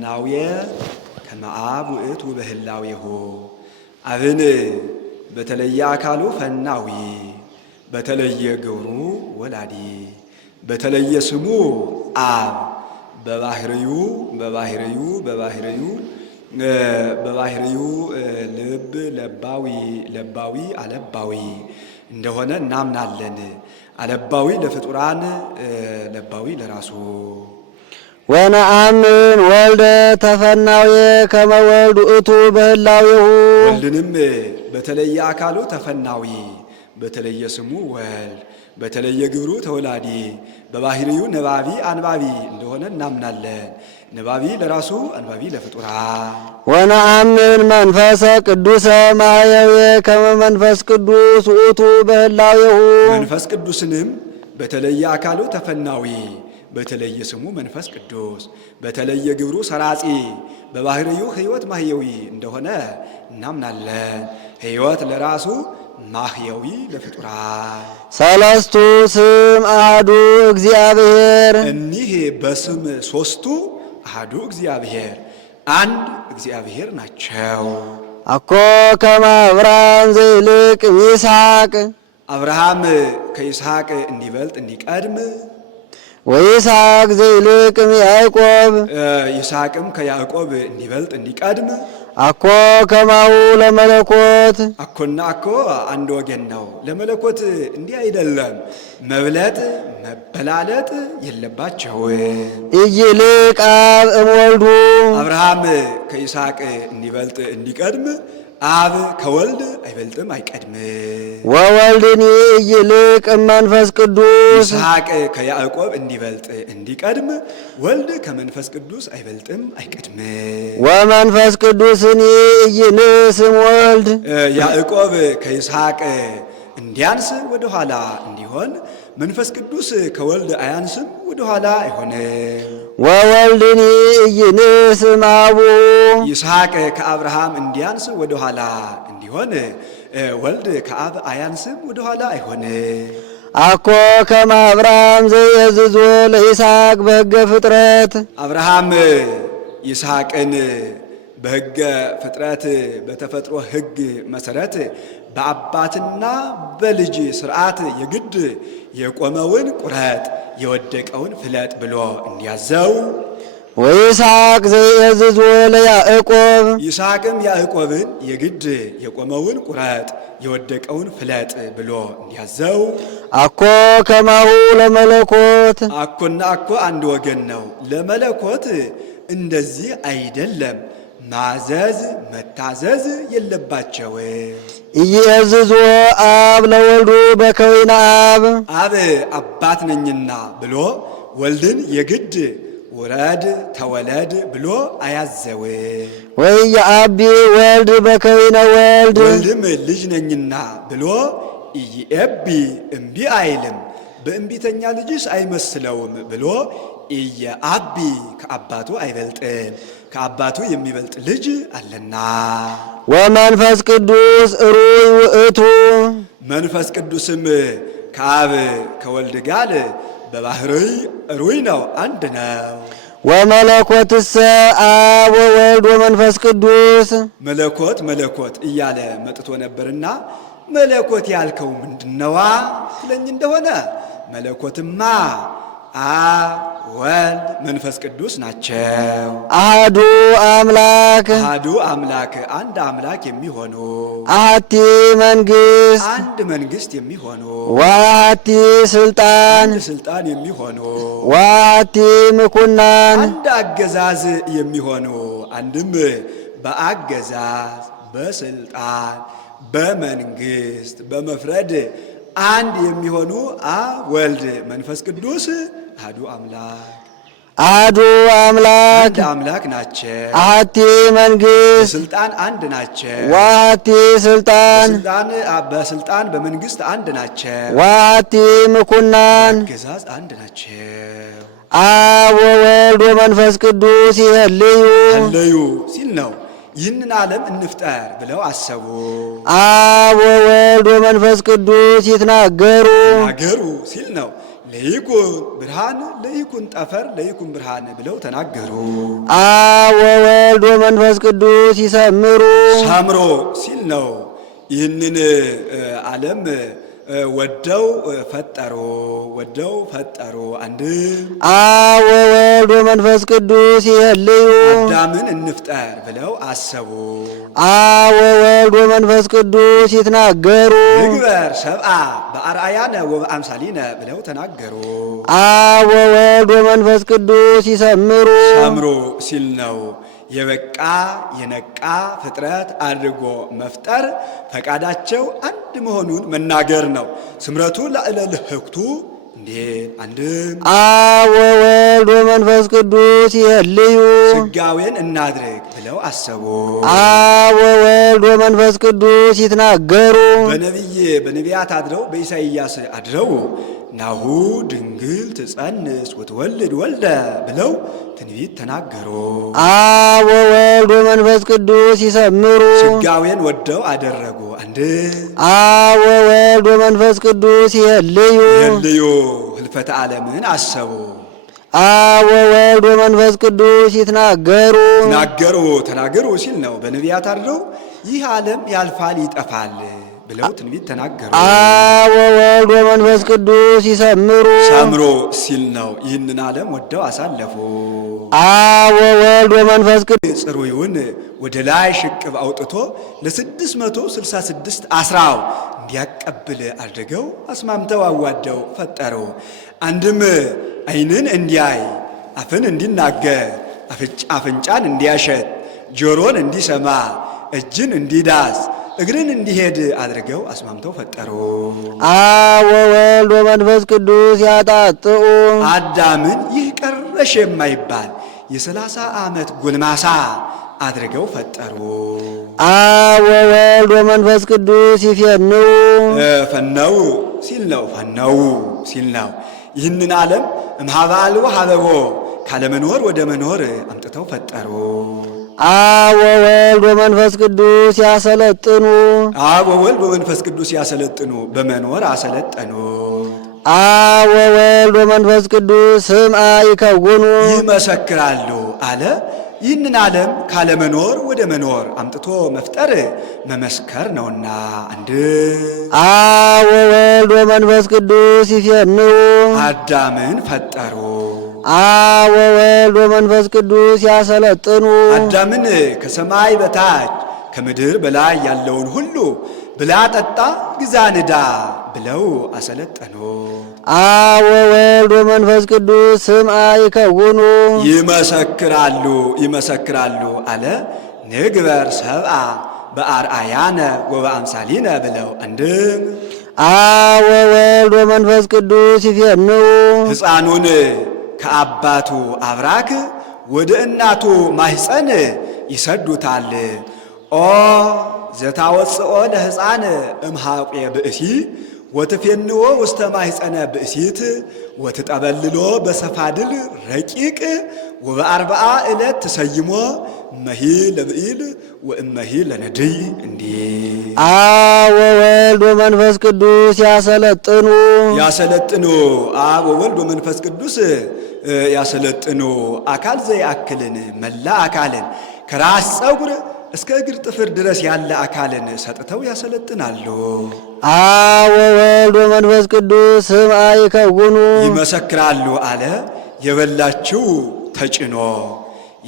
ፈናውየ ከመ አብ ውእቱ በህላዌሁ አብን በተለየ አካሉ ፈናዊ በተለየ ግብሩ ወላዲ በተለየ ስሙ አብ በባህሪዩ ልብ ለባዊ አለባዊ እንደሆነ እናምናለን። አለባዊ ለፍጡራን ለባዊ ለራሱ ወነአምን ወልደ ተፈናዊ ከመ ወልድ ውእቱ በህላዌሁ ወልድንም በተለየ አካሉ ተፈናዊ በተለየ ስሙ ወልድ በተለየ ግብሩ ተወላዲ በባህሪዩ ነባቢ አንባቢ እንደሆነ እናምናለን። ነባቢ ለራሱ አንባቢ ለፍጡራን ወነአምን መንፈሰ ቅዱሰ ማየዌ ከመ መንፈስ ቅዱስ ውእቱ በህላዌሁ መንፈስ ቅዱስንም በተለየ አካሉ ተፈናዊ በተለየ ስሙ መንፈስ ቅዱስ በተለየ ግብሩ ሰራጺ በባህሪዩ ሕይወት ማህየዊ እንደሆነ እናምናለን። ሕይወት ለራሱ ማህየዊ ለፍጡራን ሰለስቱ ስም አሐዱ እግዚአብሔር እኒህ በስም ሶስቱ አሐዱ እግዚአብሔር አንድ እግዚአብሔር ናቸው። አኮ ከመ አብርሃም ዘይልቅ ይስሐቅ አብርሃም ከይስሐቅ እንዲበልጥ እንዲቀድም ወይስሐቅ ዘይልቅ ያዕቆብ ይስሐቅም ከያዕቆብ እንዲበልጥ እንዲቀድም አኮ ከማሁ ለመለኮት አኮና አኮ አንድ ወገን ነው። ለመለኮት እንዲህ አይደለም። መብለጥ መበላለጥ የለባቸው። ኢይልቅ አብ እምወልዱ አብርሃም ከይስሐቅ እንዲበልጥ እንዲቀድም አብ ከወልድ አይበልጥም አይቀድም። ወወልድኒ ኢይልቅ እመንፈስ ቅዱስ ይስሐቅ ከያዕቆብ እንዲበልጥ እንዲቀድም ወልድ ከመንፈስ ቅዱስ አይበልጥም አይቀድም። ወመንፈስ ቅዱስኒ ኢይንስም ወልድ ያዕቆብ ከይስሐቅ እንዲያንስ ወደ ኋላ እንዲሆን መንፈስ ቅዱስ ከወልድ አያንስም ወደ ኋላ አይሆንም። ወወልድኒ ኢይንስም አቡ ይስሐቅ ከአብርሃም እንዲያንስ ወደ ኋላ እንዲሆን ወልድ ከአብ አያንስም ወደ ኋላ አይሆንም። አኮ ከመ አብርሃም ዘየዝዞ ለይስሐቅ በሕገ ፍጥረት አብርሃም ይስሐቅን በሕገ ፍጥረት በተፈጥሮ ሕግ መሰረት በአባትና በልጅ ሥርዓት የግድ የቆመውን ቁረጥ የወደቀውን ፍለጥ ብሎ እንዲያዘው ወይስሐቅ ዘየዝዞ ለያዕቆብ ይስሐቅም ያዕቆብን የግድ የቆመውን ቁረጥ የወደቀውን ፍለጥ ብሎ እንዲያዘው አኮ ከማሁ ለመለኮት አኮና አኮ አንድ ወገን ነው። ለመለኮት እንደዚህ አይደለም። ማዘዝ መታዘዝ የለባቸው። ኢየዝዞ አብ ለወልዱ በከዊነ አብ አብ አባት ነኝና ብሎ ወልድን የግድ ውረድ ተወለድ ብሎ አያዘው። ወኢየአቢ ወልድ በከዊነ ወልድ ወልድም ልጅ ነኝና ብሎ ኢየአቢ እምቢ አይልም በእምቢተኛ ልጅስ አይመስለውም ብሎ ኢየአቢ ከአባቱ አይበልጥም ከአባቱ የሚበልጥ ልጅ አለና። ወመንፈስ ቅዱስ ሩይ ውእቱ መንፈስ ቅዱስም ከአብ ከወልድ ጋር በባህርይ ሩይ ነው፣ አንድ ነው። ወመለኮትሰ አብ ወወልድ ወመንፈስ ቅዱስ መለኮት መለኮት እያለ መጥቶ ነበርና መለኮት ያልከው ምንድነዋ ትለኝ እንደሆነ መለኮትማ አብ ወልድ መንፈስ ቅዱስ ናቸው። አሐዱ አምላክ አሐዱ አምላክ አንድ አምላክ የሚሆኑ አሐቲ መንግሥት አንድ መንግሥት የሚሆኑ ወአሐቲ ስልጣን አንድ ስልጣን የሚሆኑ ወአሐቲ ምኩናን አንድ አገዛዝ የሚሆኑ አንድም በአገዛዝ በስልጣን በመንግሥት በመፍረድ አንድ የሚሆኑ አብ ወልድ መንፈስ ቅዱስ አሐዱ አምላክ አሐዱ አምላክ አንድ አምላክ ናቸው። አሐቲ መንግሥት ስልጣን አንድ ናቸው። ወአሐቲ ስልጣን በስልጣን በመንግሥት አንድ ናቸው። ወአሐቲ ምኩናን አገዛዝ አንድ ናቸው። አብ ወወልድ ወመንፈስ ቅዱስ ይህልዩ ሲል ነው። ይህንን ዓለም እንፍጠር ብለው አሰቡ። አብ ወወልድ ወመንፈስ ቅዱስ ይትናገሩ ናገሩ ሲል ነው። ለይኩን ብርሃን ለይኩን ጠፈር ለይኩን ብርሃን ብለው ተናገሩ። አብ ወወልድ ወመንፈስ ቅዱስ ይሰምሩ ሰምሮ ሲል ነው። ይህንን ዓለም ወደው ፈጠሩ። አንድ አብ ወወልድ ወመንፈስ ቅዱስ ይሄልዩ አዳምን እንፍጠር ብለው አሰቡ። አብ ወወልድ ወመንፈስ ቅዱስ ይትናገሩ ንግበር ሰብአ በአርአያነ ወበአምሳሊነ ብለው ተናገሩ። አብ ወወልድ ወመንፈስ ቅዱስ ይሰምሩ ሰምሮ ሲል ነው። የበቃ የነቃ ፍጥረት አድርጎ መፍጠር ፈቃዳቸው አንድ መሆኑን መናገር ነው። ስምረቱ ላዕለ ልህኩቱ እንዴት አንድም አብ ወወልድ ወመንፈስ ቅዱስ ይሄልዩ ስጋዌን እናድርግ ብለው አሰቡ። አብ ወወልድ ወመንፈስ ቅዱስ ይትናገሩ በነቢያት አድረው በኢሳይያስ አድረው ናሁ ድንግል ትጸንስ ወትወልድ ወልደ ብለው ትንቢት ተናገሩ። አብ ወወልድ ወመንፈስ ቅዱስ ይሰምሩ ስጋዌን ወደው አደረጉ። አንድ አብ ወወልድ ወመንፈስ ቅዱስ ይሄልዩ ህልፈተ ዓለምን አሰቡ። አብ ወወልድ ወመንፈስ ቅዱስ ይትናገሩ ተናገሩ ሲል ነው። በነቢያት አድረው ይህ ዓለም ያልፋል ይጠፋል ብለው ትንቢት ተናገሩ። አብ ወወልድ ወመንፈስ ቅዱስ ይሰምሩ ሰምሮ ሲል ነው። ይህንን ዓለም ወደው አሳለፉ። አብ ወወልድ ወመንፈስ ቅዱስ ጽሩዩን ወደ ላይ ሽቅብ አውጥቶ ለ666 አስራው እንዲያቀብል አድርገው አስማምተው አዋደው ፈጠሩ። አንድም ዓይንን እንዲያይ አፍን እንዲናገር አፍንጫን እንዲያሸት ጆሮን እንዲሰማ እጅን እንዲዳስ እግርን እንዲሄድ አድርገው አስማምተው ፈጠሩ። አብ ወወልድ ወመንፈስ ቅዱስ ያጣጥኡ አዳምን ይህ ቀረሽ የማይባል የ30 ዓመት ጎልማሳ አድርገው ፈጠሩ። አብ ወወልድ ወመንፈስ ቅዱስ ይፌንው ፈነው ሲል ነው። ይህንን ዓለም እምኀበአልቦ ሀበቦ ካለመኖር ወደ መኖር አምጥተው ፈጠሩ። አብ ወወልድ ወመንፈስ ቅዱስ ያሰለጥኑ አብ ወወልድ ወመንፈስ ቅዱስ ያሰለጥኑ በመኖር አሰለጠኑ። አብ ወወልድ ወመንፈስ ቅዱስ ስምዐ ይከውኑ ይመሰክራሉ አለ። ይህንን ዓለም ካለመኖር ወደ መኖር አምጥቶ መፍጠር መመስከር ነውና። አንድ አብ ወወልድ ወመንፈስ ቅዱስ ይፌንው አዳምን ፈጠሩ። አብ ወወልድ ወመንፈስ ቅዱስ ያሰለጥኑ አዳምን ከሰማይ በታች ከምድር በላይ ያለውን ሁሉ ብላ ጠጣ ግዛ ንዳ ብለው አሰለጠኑ። አብ ወወልድ ወመንፈስ ቅዱስ ስምዐ ይከውኑ ይመሰክራሉ አለ። ንግበር ሰብአ በአርአያነ ወበአምሳሊነ ብለው አንድም አብ ወወልድ ወመንፈስ ቅዱስ ይፌንው ሕፃኑን ከአባቱ አብራክ ወደ እናቱ ማሕፀን ይሰዱታል። ኦ ዘታወፅኦ ለሕፃን እምሃቄ ብእሲ ወትፌንዎ ውስተ ማሕፀነ ብእሲት ወትጠበልሎ በሰፋድል ረቂቅ ወበአርብዓ ዕለት ትሰይሞ እመሂ ለብኢል ወእመሂ ለነድይ እንዲህ አብ ወወልድ ወመንፈስ ቅዱስ ያሰለጥኑ አብ ወወልድ ወመንፈስ ቅዱስ ያሰለጥኑ አካል ዘያክልን መላ አካልን ከራስ ፀጉር እስከ እግር ጥፍር ድረስ ያለ አካልን ሰጥተው ያሰለጥናሉ። አብ ወወልድ ወመንፈስ ቅዱስ ስምዐ ይከውኑ ይመሰክራሉ አለ። የበላችው ተጭኖ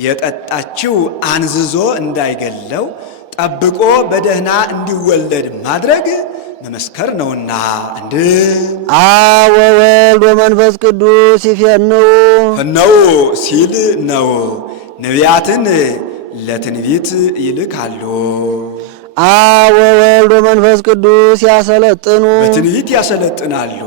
የጠጣችው አንዝዞ እንዳይገለው ጠብቆ በደህና እንዲወለድ ማድረግ መመስከር ነውና። አንድ አብ ወወልድ ወመንፈስ ቅዱስ ይፌንው ፈነው ሲል ነው። ነቢያትን ለትንቢት ይልካሉ። አብ ወወልድ ወመንፈስ ቅዱስ ያሰለጥኑ በትንቢት ያሰለጥናሉ።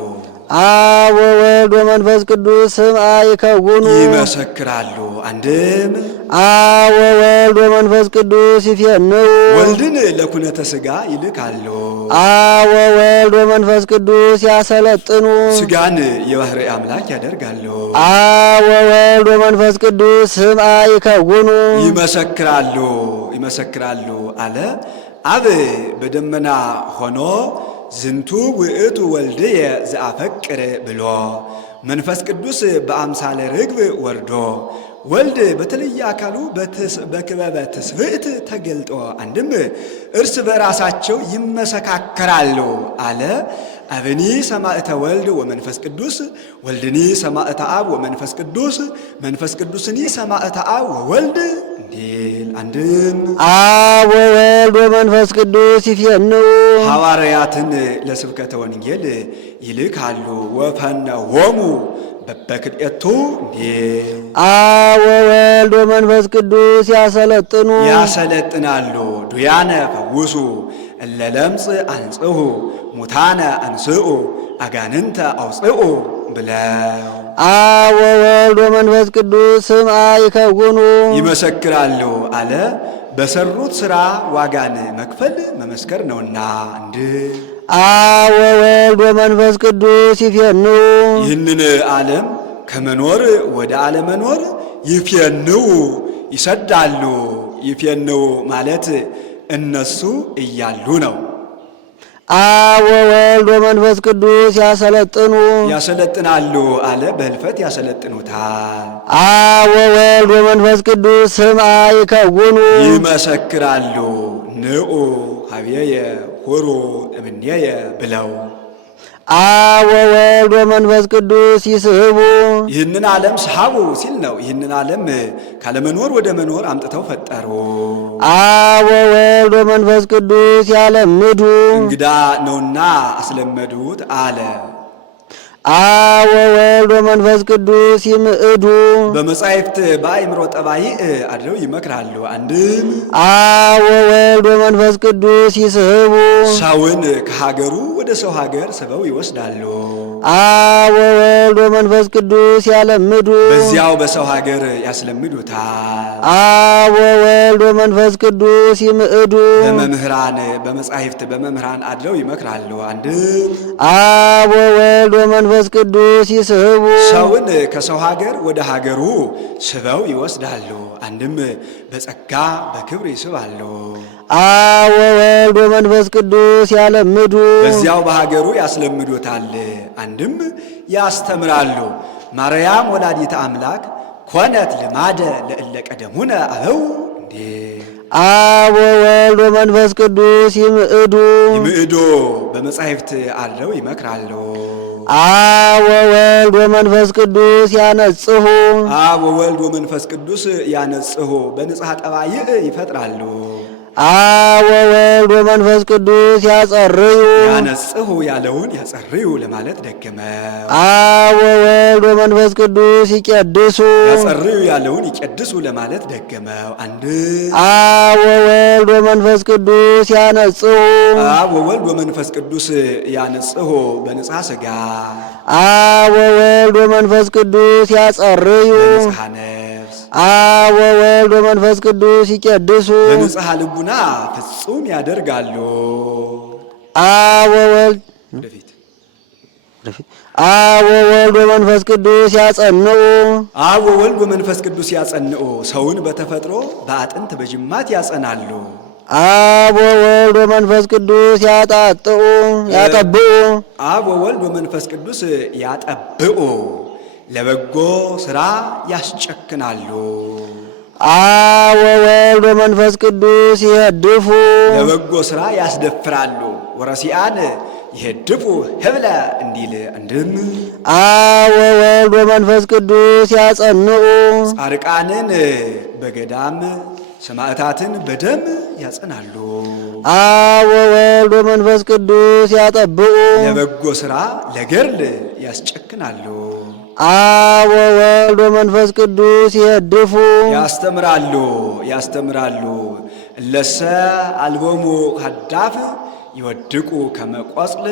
አብ ወወልድ ወመንፈስ ቅዱስ ስምዐ ይከውኑ ይመሰክራሉ። አንድም አብ ወወልድ ወመንፈስ ቅዱስ ይፌንው ወልድን ለኩነተ ሥጋ ይልካሉ። አብ ወወልድ ወመንፈስ ቅዱስ ያሰለጥኑ ሥጋን የባሕርይ አምላክ ያደርጋሉ። አብ ወወልድ ወመንፈስ ቅዱስ ስምዐ ይከውኑ ይመሰክራሉ አለ። አብ በደመና ሆኖ ዝንቱ ውእቱ ወልድየ ዘአፈቅር ብሎ መንፈስ ቅዱስ በአምሳለ ርግብ ወርዶ ወልድ በተለየ አካሉ በክበበ ትስብእት ተገልጦ አንድም እርስ በራሳቸው ይመሰካከራሉ አለ። አብኒ ሰማዕተ ወልድ ወመንፈስ ቅዱስ ወልድኒ ሰማዕተ አብ ወመንፈስ ቅዱስ መንፈስ ቅዱስኒ ሰማዕተ አብ ወወልድ እንዲል አንድም አብ ወወልድ ወመንፈስ ቅዱስ ይፌንው ሐዋርያትን ለስብከተ ወንጌል ይልካሉ። ወፈነሆሙ በበክልኤቱ እንዲል አብ ወወልድ ወመንፈስ ቅዱስ ያሰለጥናሉ። ዱያነ ፈውሱ እለ ለምጽ አንጽሁ ሙታነ አንስኡ አጋንንተ አውፅኡ ብለው አብ ወወልድ ወመንፈስ ቅዱስ ስምዐ ይከውኑ ይመሰክራሉ አለ። በሰሩት ሥራ ዋጋን መክፈል መመስከር ነውና እንድ አብ ወወልድ ወመንፈስ ቅዱስ ይፌኑ ይህንን ዓለም ከመኖር ወደ አለመኖር ይፌንው ይሰዳሉ። ይፌንው ማለት እነሱ እያሉ ነው። አብ ወወልድ ወመንፈስ ቅዱስ ያሰለጥናሉ አለ። በህልፈት ያሰለጥኑታል። አብ ወወልድ ወመንፈስ ቅዱስ ስምዐ ይከውኑ ይመሰክራሉ። ንዑ ሀቤየ ሁሩ እምኔየ ብለው አብ ወወልድ ወመንፈስ ቅዱስ ይስሕቡ ይህንን ዓለም ስሐቡ ሲል ነው። ይህንን ዓለም ካለመኖር ወደ መኖር አምጥተው ፈጠሩ። አብ ወወልድ ወመንፈስ ቅዱስ ያለምዱ እንግዳ ነውና አስለመዱት አለ። አብ ወወልድ ወመንፈስ ቅዱስ ይምዕዱ በመጻሕፍት በአእምሮ ጠባይ አድረው ይመክራሉ። አንድም አብ ወወልድ ወመንፈስ ቅዱስ ይስሕቡ ሰውን ከሀገሩ ወደ ሰው ሀገር ስበው ይወስዳሉ። አብ ወወልድ ወመንፈስ ቅዱስ ያለምዱ በዚያው በሰው ሀገር ያስለምዱታል። አብ ወወልድ ወመንፈስ ቅዱስ ይምዕዱ በመምህራን በመጻሕፍት በመምህራን አድረው ይመክራሉ። አንድም አብ ወወልድ ወመንፈስ ቅዱስ ይስሕቡ ሰውን ከሰው ሀገር ወደ ሀገሩ ስበው ይወስዳሉ። አንድም በጸጋ በክብር ይስባሉ። አብ ወወልድ ወመንፈስ ቅዱስ ያለምዱ በዚያው በሀገሩ ያስለምዱታል። አንድም ያስተምራሉ። ማርያም ወላዲተ አምላክ ኮነት ልማደ ለእለ ቀደሙነ አበው እንዴ አብ ወወልድ ወመንፈስ ቅዱስ ይምዕዱ በመጻሕፍት አድረው ይመክራሉ። አብ ወወልድ ወመንፈስ ቅዱስ ያነጽሁ አብ ወወልድ ወመንፈስ ቅዱስ ያነጽሁ በንጽሐ ጠባይ ይፈጥራሉ። አብ ወወልድ ወመንፈስ ቅዱስ ያጸርዩ ያነጽሁ ያለውን ያጸርዩ ለማለት ደገመ። አብ ወወልድ ወመንፈስ ቅዱስ ይቀድሱ ያጸርዩ ያለውን ይቀድሱ ለማለት ደገመው። አንድ አብ ወወልድ ወመንፈስ ቅዱስ ያነጽሁ አብ ወወልድ ወመንፈስ ቅዱስ ያነጽሁ በንጽሐ ሥጋ አብ ወወልድ ወመንፈስ ቅዱስ ያጸርዩ በንጽሐ ነፍስ አብ ወወልድ ወመንፈስ ቅዱስ ይቀድሱ በንጽሐ ልቡና ፍጹም ያደርጋሉ። አብ ወወልድ አብ ወወልድ ወመንፈስ ቅዱስ ያጸንዑ አብ ወወልድ ወመንፈስ ቅዱስ ያጸንዑ ሰውን በተፈጥሮ በአጥንት በጅማት ያጸናሉ። አብ ወወልድ ወመንፈስ ቅዱስ ያጠብኡ አብ ወወልድ ወመንፈስ ቅዱስ ያጠብኡ ለበጎ ሥራ ያስጨክናሉ። አብ ወወልድ ወመንፈስ ቅዱስ ይሄድፉ ለበጎ ሥራ ያስደፍራሉ። ወረሲአን ይሄድፉ ህብለ እንዲል አንድም አብ ወወልድ ወመንፈስ ቅዱስ ያጸንዑ ጻድቃንን በገዳም ሰማዕታትን በደም ያጸናሉ። አብ ወወልድ ወመንፈስ ቅዱስ ያጠብኡ ለበጎ ሥራ ለገድል ያስጨክናሉ። አብ ወወልድ ወመንፈስ ቅዱስ ይሄድፉ ያስተምራሉ። እለሰ አልቦሙ ሀዳፍ ይወድቁ ከመቆጽል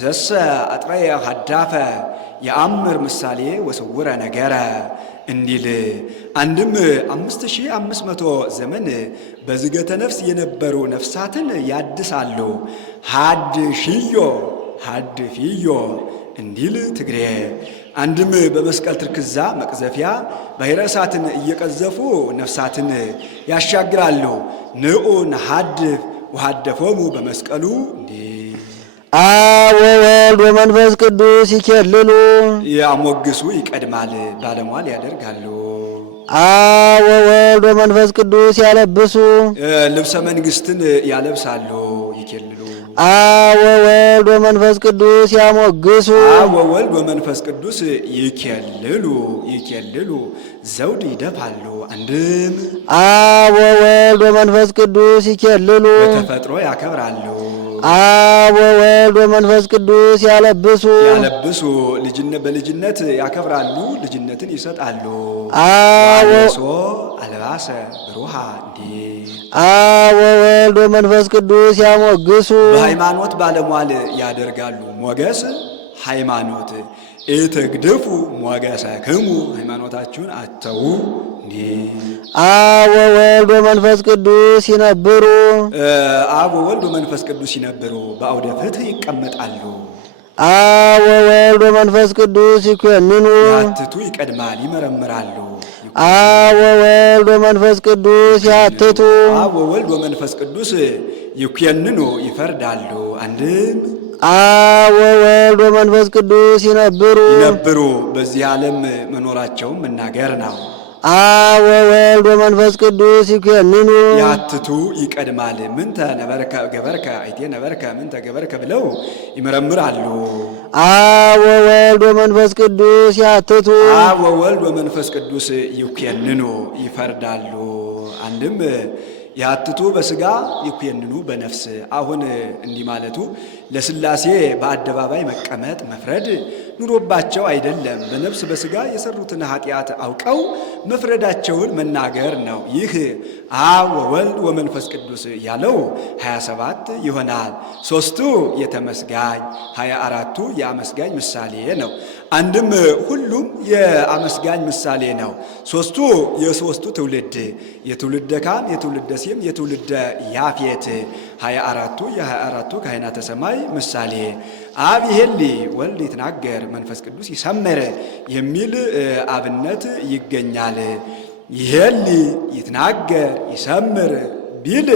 ዘሰ አጥረየ ሀዳፈ የአምር ምሳሌ ወስውረ ነገረ እንዲል አንድም 5500 ዘመን በዝገተ ነፍስ የነበሩ ነፍሳትን ያድሳሉ። ሀድ ፊዮ እንዲል ትግሬ አንድም በመስቀል ትርክዛ መቅዘፊያ ባሕረ እሳትን እየቀዘፉ ነፍሳትን ያሻግራሉ። ንዑ ነሐድፍ ወሐደፎሙ በመስቀሉ እንዲህ አብ ወወልድ ወመንፈስ ቅዱስ ይኬልሉ ያሞግሱ ይቀድማል ባለሟል ያደርጋሉ። አብ ወወልድ ወመንፈስ ቅዱስ ያለብሱ ልብሰ መንግስትን ያለብሳሉ ይኬልሉ። አብ ወወልድ ወመንፈስ ቅዱስ ያሞግሱ አብ ወወልድ ወመንፈስ ቅዱስ ይኬልሉ ይኬልሉ ዘውድ ይደፋሉ። አንድም አብ ወወልድ ወመንፈስ ቅዱስ ይኬልሉ በተፈጥሮ ያከብራሉ። አብ ወወልድ ወመንፈስ ቅዱስ ያለብሱ ያለብሱ በልጅነት ያከብራሉ፣ ልጅነትን ይሰጣሉ። አብ አልባሰ ብሩሃ እንዲ አብ ወወልድ ወመንፈስ ቅዱስ ያሞግሱ በሃይማኖት ባለሟል ያደርጋሉ። ሞገስ ሃይማኖት ኢትግድፉ ሞገሰክሙ ሃይማኖታችሁን አተዉ እንዲ አብ ወወልድ ወመንፈስ ቅዱስ ይነብሩ አብ ወወልድ ወመንፈስ ቅዱስ ይነብሩ በአውደ ፍትሕ ይቀመጣሉ። አብ ወወልድ ወመንፈስ ቅዱስ ይኮንኑ ያትቱ ይቀድማል ይመረምራሉ። አብ ወወልድ ወመንፈስ ቅዱስ ያትቱ አብ ወወልድ ወመንፈስ ቅዱስ ይኮንኑ ይፈርዳሉ። አንድም አብ ወወልድ ወመንፈስ ቅዱስ ይነብሩ በዚህ ዓለም መኖራቸውም መናገር ነው። አብ ወወልድ ወመንፈስ ቅዱስ ይኮንኑ ያትቱ ይቀድማል። ምንተ ነበርከ ገበርከ አይቴ ነበርከ ምንተ ገበርከ ብለው ይመረምራሉ። አብ ወወልድ ወመንፈስ ቅዱስ ያትቱ አብ ወወልድ ወመንፈስ ቅዱስ ይኮንኑ ይፈርዳሉ። አንድም ያትቱ በስጋ ይኮንኑ በነፍስ። አሁን እንዲህ ማለቱ ለሥላሴ በአደባባይ መቀመጥ መፍረድ ኑሮባቸው አይደለም፣ በነፍስ በስጋ የሰሩትን ኃጢአት አውቀው መፍረዳቸውን መናገር ነው። ይህ አብ ወወልድ ወመንፈስ ቅዱስ ያለው 27 ይሆናል። ሦስቱ የተመስጋኝ 24ቱ የአመስጋኝ ምሳሌ ነው። አንድም ሁሉም የአመስጋኝ ምሳሌ ነው። ሦስቱ የሦስቱ ትውልድ የትውልደ ካም የትውልደ ሴም የትውልደ ያፌት 24ቱ የ24ቱ ካህናተ ሰማይ ምሳሌ አብ ይሄሊ ወልድ ይትናገር መንፈስ ቅዱስ ይሰምር የሚል አብነት ይገኛል። ይሄሊ ይትናገር ይሰምር ቢል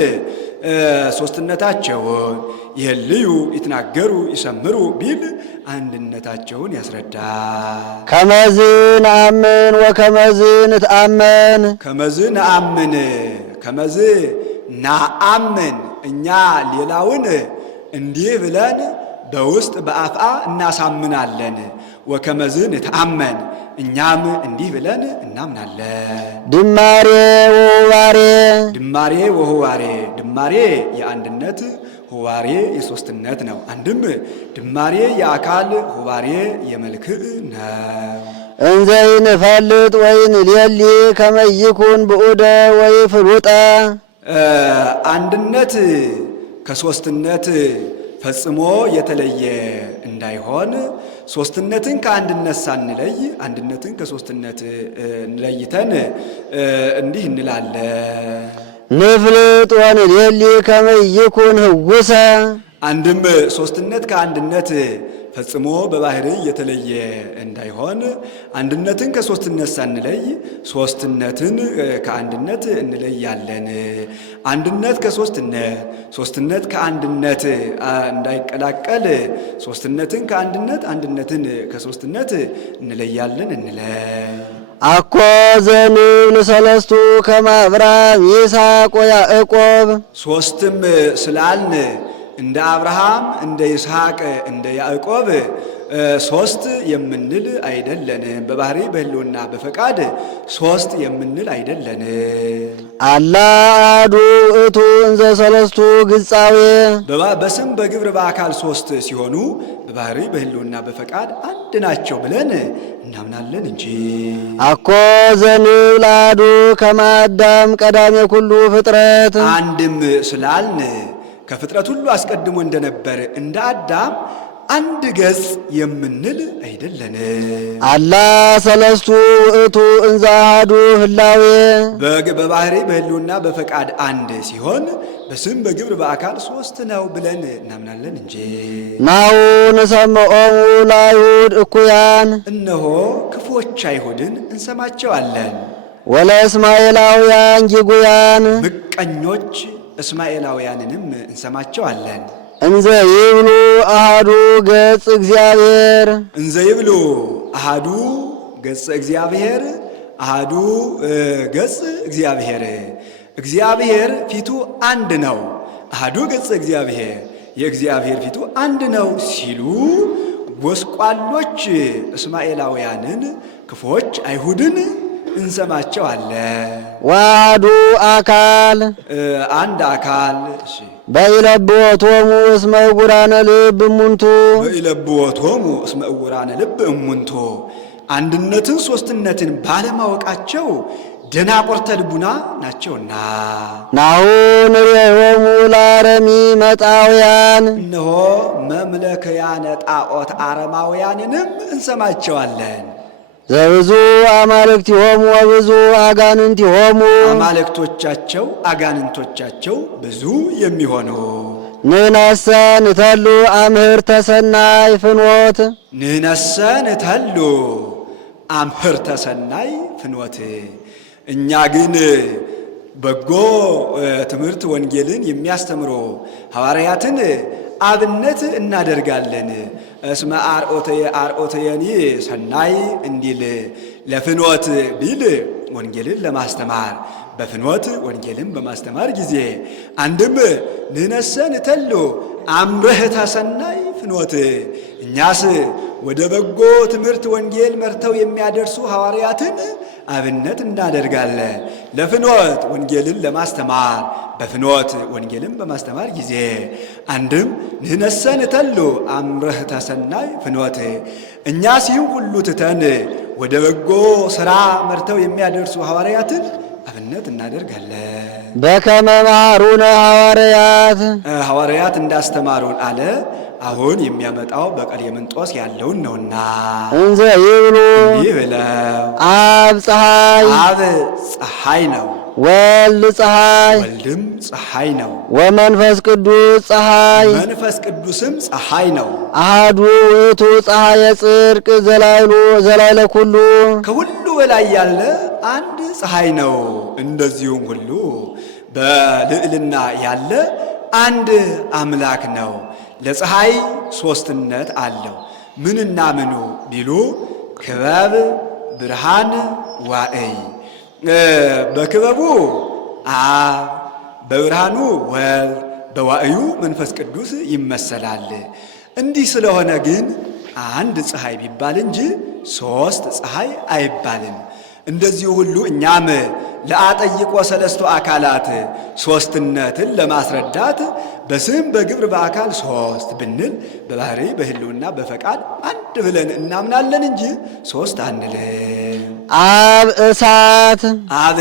ሦስትነታቸውን፣ ይሄልዩ ይትናገሩ ይሰምሩ ቢል አንድነታቸውን ያስረዳል። ከመዝ ነአምን ወከመዝ ንትአመን ከመዝ ነአምን ከመዝ ናአምን እኛ ሌላውን እንዲህ ብለን በውስጥ በአፍአ እናሳምናለን። ወከመዝ ንትአመን እኛም እንዲህ ብለን እናምናለን። ድማሬ ወሁባሬ ድማሬ ወሁባሬ ድማሬ የአንድነት ሁባሬ የሦስትነት ነው። አንድም ድማሬ የአካል ሁባሬ የመልክዕ ነው። እንዘ ይንፈልጥ ወይንሌሊ ከመ ይኩን ብዑደ ወይፍሉጠ አንድነት ከሦስትነት ፈጽሞ የተለየ እንዳይሆን ሦስትነትን ከአንድነት ሳንለይ አንድነትን ከሦስትነት ለይተን እንዲህ እንላለን። ንፍልጥ ወንሌሊ ከመ ይኩን ህጉሰ አንድም ሦስትነት ከአንድነት ፈጽሞ በባህርይ የተለየ እንዳይሆን አንድነትን ከሦስትነት ሳንለይ ሦስትነትን ከአንድነት እንለያለን። አንድነት ከሦስትነት ሦስትነት ከአንድነት እንዳይቀላቀል ሦስትነትን ከአንድነት አንድነትን ከሦስትነት እንለያለን እንለይ። አኮ ዘንብል ሰለስቱ ከመ አብርሃም ይስሐቅ ወያዕቆብ ሦስትም ስላልን እንደ አብርሃም እንደ ይስሐቅ እንደ ያዕቆብ ሦስት የምንል አይደለንም። በባህሪ በሕልውና በፈቃድ ሦስት የምንል አይደለንም። አላ አሐዱ ውእቱ እንዘ ሰለስቱ ግጻዌ በስም በግብር በአካል ሦስት ሲሆኑ በባህሪ በሕልውና በፈቃድ አንድ ናቸው ብለን እናምናለን እንጂ። አኮ ዘንብል አሐዱ ከመ አዳም ቀዳሜ ኩሉ ፍጥረት አንድም ስላልን ከፍጥረት ሁሉ አስቀድሞ እንደነበር እንደ አዳም አንድ ገጽ የምንል አይደለን። አላ ሰለስቱ ውእቱ እንዘ አሐዱ ህላዌ በባህሪ በሕልውና በፈቃድ አንድ ሲሆን በስም በግብር በአካል ሦስት ነው ብለን እናምናለን እንጂ። ናሁ ንሰምዖሙ ለአይሁድ እኩያን እነሆ ክፉዎች አይሁድን እንሰማቸዋለን። ወለእስማኤላውያን ጊጉያን ምቀኞች እስማኤላውያንንም እንሰማቸዋለን። እንዘ ይብሉ አሐዱ ገጽ እግዚአብሔር እንዘ ይብሉ አሐዱ ገጽ እግዚአብሔር አሐዱ ገጽ እግዚአብሔር እግዚአብሔር ፊቱ አንድ ነው። አሐዱ ገጽ እግዚአብሔር የእግዚአብሔር ፊቱ አንድ ነው ሲሉ ጎስቋሎች እስማኤላውያንን ክፎች አይሁድን እንሰማቸዋለን። ዋዱ አካል አንድ አካል በኢለብዎቶሙ እስመ ዕውራነ ልብ እሙንቱ በኢለብዎቶሙ እስመ ዕውራነ ልብ እሙንቱ አንድነትን ሦስትነትን ባለማወቃቸው ደናቁርተ ልቡና ናቸውና። ናሁ ንሬሆሙ ለአረሚ መጣውያን እነሆ መምለክያነ ጣዖት አረማውያንንም እንሰማቸዋለን። ዘብዙ አማልክቲሆሙ ወብዙ አጋንንቲሆሙ አማልክቶቻቸው አጋንንቶቻቸው ብዙ የሚሆኑ ንሕነሰ ንተሉ አምህርተ ሰናይ ፍኖት ንሕነሰ ንተሉ አምህርተ ሰናይ ፍኖት እኛ ግን በጎ ትምህርት ወንጌልን የሚያስተምሩ ሐዋርያትን አብነት እናደርጋለን። እስመ አርኦተየኒ ሰናይ እንዲል ለፍኖት ቢል ወንጌልን ለማስተማር በፍኖት ወንጌልን በማስተማር ጊዜ አንድም ንሕነሰ ንተሉ አምህርተ ሰናይ ፍኖት እኛስ ወደ በጎ ትምህርት ወንጌል መርተው የሚያደርሱ ሐዋርያትን አብነት እናደርጋለን። ለፍኖት ወንጌልን ለማስተማር በፍኖት ወንጌልን በማስተማር ጊዜ አንድም ንሕነሰ ንተሉ አምህርተ ሰናይ ፍኖት እኛስ ይህን ሁሉ ትተን ወደ በጎ ሥራ መርተው የሚያደርሱ ሐዋርያትን አብነት እናደርጋለን። በከመ መሃሩነ ሐዋርያት እንዳስተማሩን አለ። አሁን የሚያመጣው በቀሌምንጦስ ያለውን ነውና እንዘ ይብሉ እንዲህ ብለው አብ ፀሐይ አብ ፀሐይ ነው፣ ወልድ ፀሐይ ወልድም ፀሐይ ነው፣ ወመንፈስ ቅዱስ ፀሐይ መንፈስ ቅዱስም ፀሐይ ነው። አሐዱ ውእቱ ፀሐየ ጽድቅ ዘላይለ ኩሉ ከሁሉ በላይ ያለ አንድ ፀሐይ ነው። እንደዚሁም ሁሉ በልዕልና ያለ አንድ አምላክ ነው። ለፀሐይ ሦስትነት አለው። ምንና ምኑ ቢሉ ክበብ፣ ብርሃን፣ ዋዕይ። በክበቡ አብ፣ በብርሃኑ ወልድ፣ በዋዕዩ መንፈስ ቅዱስ ይመሰላል። እንዲህ ስለሆነ ግን አንድ ፀሐይ ቢባል እንጂ ሦስት ፀሐይ አይባልም። እንደዚሁ ሁሉ እኛም ለአጠይቆ ሰለስቱ አካላት ሦስትነትን ለማስረዳት በስም በግብር በአካል ሦስት ብንል በባህሪ በሕልውና በፈቃድ አንድ ብለን እናምናለን እንጂ ሦስት አንልም። አብ እሳት አብ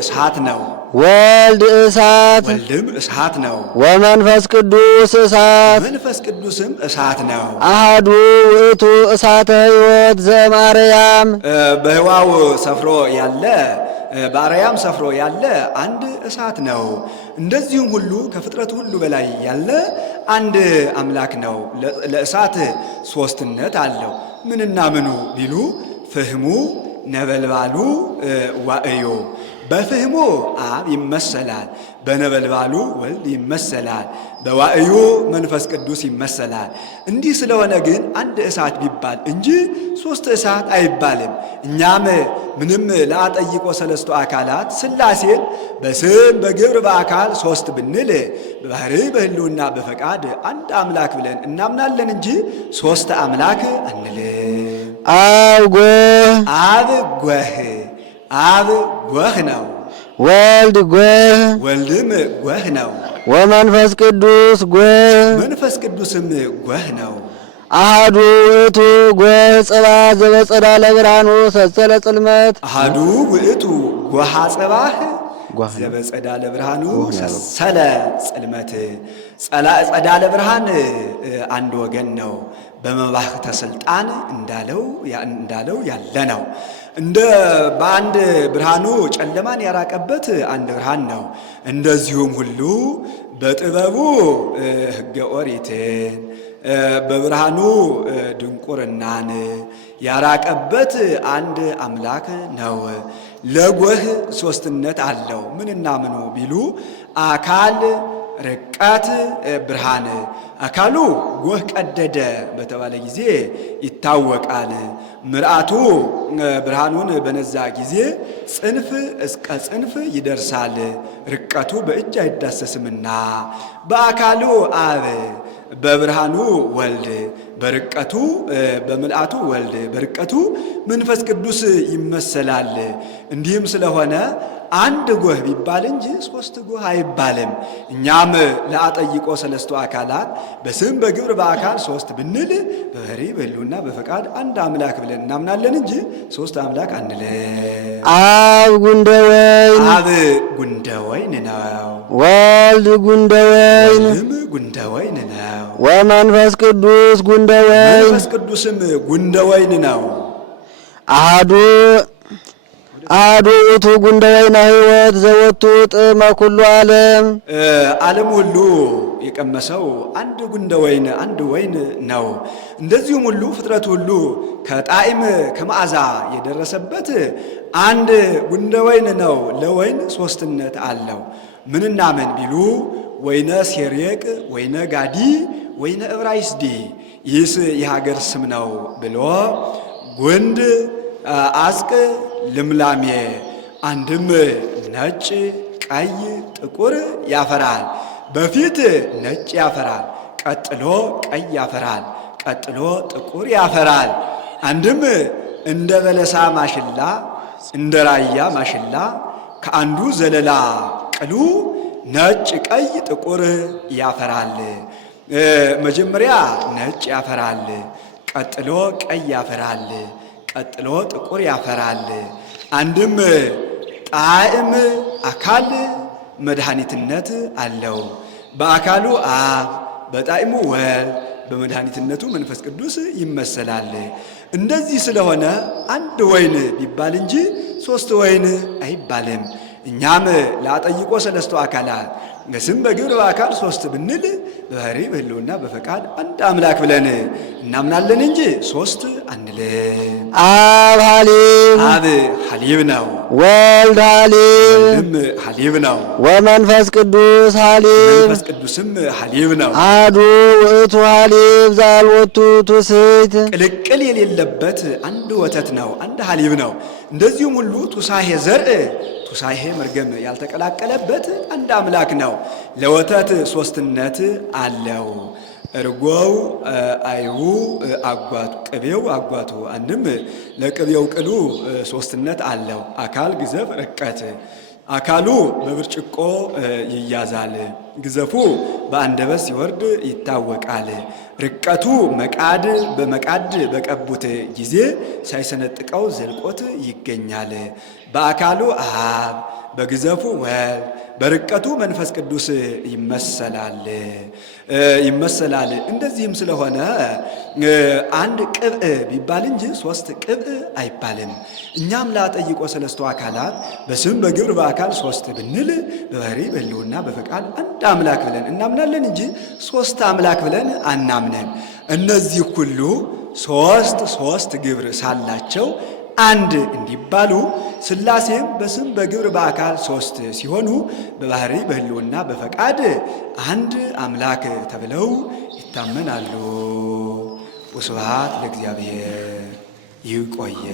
እሳት ነው፣ ወልድ እሳት ወልድም እሳት ነው፣ ወመንፈስ ቅዱስ እሳት መንፈስ ቅዱስም እሳት ነው። አሐዱ ውእቱ እሳተ ሕይወት ዘማርያም በሕዋው ሰፍሮ ያለ በአርያም ሰፍሮ ያለ አንድ እሳት ነው። እንደዚሁም ሁሉ ከፍጥረት ሁሉ በላይ ያለ አንድ አምላክ ነው። ለእሳት ሦስትነት አለው። ምንና ምኑ ቢሉ ፍህሙ፣ ነበልባሉ፣ ዋዕዮ። በፍህሙ አብ ይመሰላል፣ በነበልባሉ ወልድ ይመሰላል፣ በዋዕዩ መንፈስ ቅዱስ ይመሰላል። እንዲህ ስለሆነ ግን አንድ እሳት ቢባል እንጂ ሦስት እሳት አይባልም። እኛም ምንም ለአጠይቆ ሰለስቱ አካላት ሥላሴን በስም በግብር በአካል ሦስት ብንል በባህሪ በሕልውና በፈቃድ አንድ አምላክ ብለን እናምናለን እንጂ ሦስት አምላክ አንልም። አብ ጎህ አብ ጎህ አብ ጎህ ነው፣ ወልድ ጎህ ወልድም ጎህ ነው፣ ወመንፈስ ቅዱስ ጎህ መንፈስ ቅዱስም ጎህ ነው። አሐዱ ውእቱ ጎህ ጽባህ ዘበጸዳለ ብርሃኑ ሰሰለ ጽልመት አሐዱ ውእቱ ጎሃ ጽባህ ዘበጸዳለ ብርሃኑ ሰሰለ ጽልመት። ጸዳለ ብርሃን አንድ ወገን ነው። በመባሕተ ሥልጣን እንዳለው ያለ ነው። እንደ በአንድ ብርሃኑ ጨለማን ያራቀበት አንድ ብርሃን ነው። እንደዚሁም ሁሉ በጥበቡ ሕገ ኦሪትን በብርሃኑ ድንቁርናን ያራቀበት አንድ አምላክ ነው። ለጎህ ሦስትነት አለው። ምንና ምኑ ቢሉ አካል ርቀት ብርሃን አካሉ ጎህ ቀደደ በተባለ ጊዜ ይታወቃል። ምርአቱ ብርሃኑን በነዛ ጊዜ ጽንፍ እስከ ጽንፍ ይደርሳል። ርቀቱ በእጅ አይዳሰስምና በአካሉ አብ በብርሃኑ ወልድ በርቀቱ በምልአቱ ወልድ በርቀቱ መንፈስ ቅዱስ ይመሰላል። እንዲህም ስለሆነ አንድ ጎህ ቢባል እንጂ ሶስት ጎህ አይባልም። እኛም ለአጠይቆ ሰለስቱ አካላት በስም በግብር በአካል ሶስት ብንል በባሕሪ በሕልውና በፈቃድ አንድ አምላክ ብለን እናምናለን እንጂ ሶስት አምላክ አንልም። አብ ጉንደ ወይን አብ ጉንደ ወይን ነው። ወልድ ጉንደ ወይን ወልድም ጉንደ ወይን ነው። ወመንፈስ ቅዱስ ጉንደ ወይን መንፈስ ቅዱስም ጉንደ ወይን ነው። አሐዱ ውእቱ ጉንደ ወይነ ሕይወት ዘወቱ ጥዕመ ኩሉ ዓለም ዓለም ሁሉ የቀመሰው አንድ ጉንደ ወይን አንድ ወይን ነው። እንደዚሁም ሁሉ ፍጥረት ሁሉ ከጣዕም ከመዓዛ የደረሰበት አንድ ጉንደ ወይን ነው። ለወይን ሶስትነት አለው። ምንና ምን ቢሉ ወይነ ሴሬቅ፣ ወይነ ጋዲ፣ ወይነ ዕብራይስዲ ይህስ የሀገር ስም ነው ብሎ ጉንድ አስቅ ልምላሜ አንድም ነጭ፣ ቀይ፣ ጥቁር ያፈራል። በፊት ነጭ ያፈራል፣ ቀጥሎ ቀይ ያፈራል፣ ቀጥሎ ጥቁር ያፈራል። አንድም እንደ በለሳ ማሽላ እንደ ራያ ማሽላ ከአንዱ ዘለላ ቅሉ ነጭ፣ ቀይ፣ ጥቁር ያፈራል። መጀመሪያ ነጭ ያፈራል፣ ቀጥሎ ቀይ ያፈራል፣ ቀጥሎ ጥቁር ያፈራል። አንድም ጣዕም አካል መድኃኒትነት አለው። በአካሉ አብ በጣዕሙ ወልድ በመድኃኒትነቱ መንፈስ ቅዱስ ይመሰላል። እንደዚህ ስለሆነ አንድ ወይን ቢባል እንጂ ሶስት ወይን አይባልም። እኛም ለአጠይቆ ሰለስቱ አካላት በስም በግብር በአካል ሶስት ብንል በባሕሪ በሕልውና በፈቃድ አንድ አምላክ ብለን እናምናለን እንጂ ሶስት አንልም። አብ ሐሊብ አብ ሐሊብ ነው። ወልድ ሐሊብ ወልድም ሐሊብ ነው። ወመንፈስ ቅዱስ ሐሊብ መንፈስ ቅዱስም ሐሊብ ነው። አሐዱ ውእቱ ሐሊብ ዘአልቦቱ ትውስት ቅልቅል የሌለበት አንድ ወተት ነው፣ አንድ ሐሊብ ነው። እንደዚሁም ሁሉ ቱሳሄ ዘርእ ቱሳሄ መርገም ያልተቀላቀለበት አንድ አምላክ ነው። ለወተት ሶስትነት አለው። እርጎው አይሁ አጓቱ ቅቤው አጓቱ አንድም ለቅቤው ቅሉ ሶስትነት አለው። አካል ግዘፍ ርቀት አካሉ በብርጭቆ ይያዛል፣ ግዘፉ በአንደበት ሲወርድ ይታወቃል። ርቀቱ መቃድ በመቃድ በቀቡት ጊዜ ሳይሰነጥቀው ዘልቆት ይገኛል። በአካሉ አብ በግዘፉ ወልድ በርቀቱ መንፈስ ቅዱስ ይመሰላል። እንደዚህም ስለሆነ አንድ ቅብእ ቢባል እንጂ ሶስት ቅብእ አይባልም። እኛም ለአጠይቆ ሰለስቱ አካላት በስም በግብር በአካል ሶስት ብንል በባሕሪ በሕልውና በፈቃድ አንድ አምላክ ብለን እናምናለን እንጂ ሶስት አምላክ ብለን አናምንም። እነዚህ ሁሉ ሶስት ግብር ሳላቸው አንድ እንዲባሉ ሥላሴም በስም በግብር በአካል ሶስት ሲሆኑ በባሕሪ በሕልውና በፈቃድ አንድ አምላክ ተብለው ይታመናሉ። ወስብሐት ለእግዚአብሔር። ይቆየ